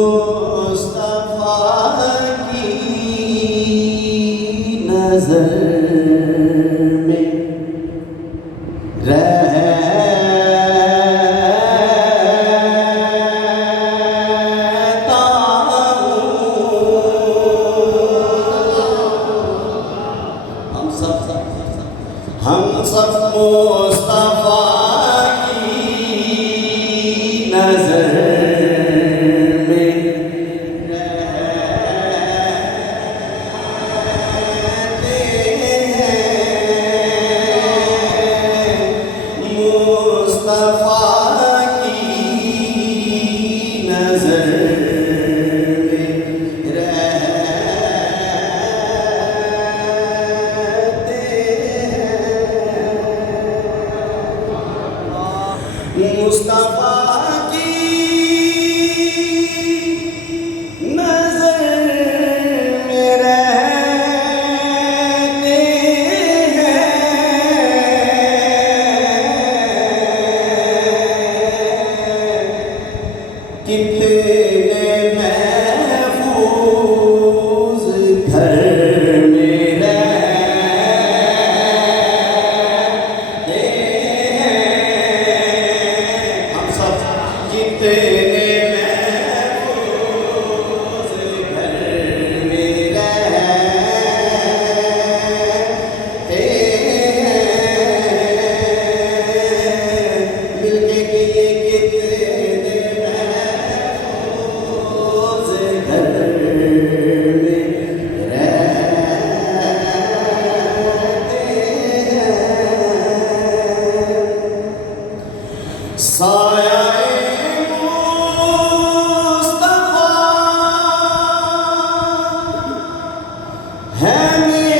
मुस्तफा की नजर में रहता हूँ। हम सब मुस्तफा की नजर मुस्तफा की नजर में रहते हैं। कितने महफूज घर में रहते हैं। हम सब कितने महफूज घर में रहते हैं। मिलके कि ये कितने महफूज घर में रहते हैं। साया है मेरा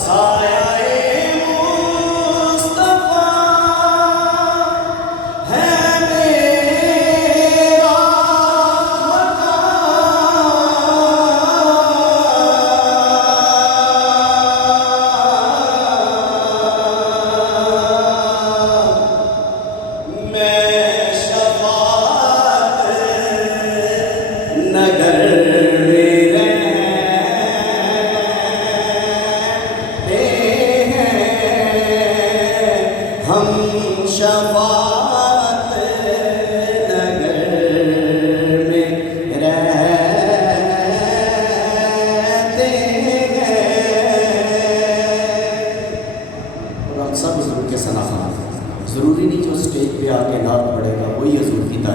साया मुस्तफा है मेरा नगर में रहते हैं। हम शफाअत नगर में रहते हैं। और हम सब हुजूर के सलाम। ज़रूरी नहीं जो स्टेज पे आके नात पढ़ेगा वही हुजूर की तारीफ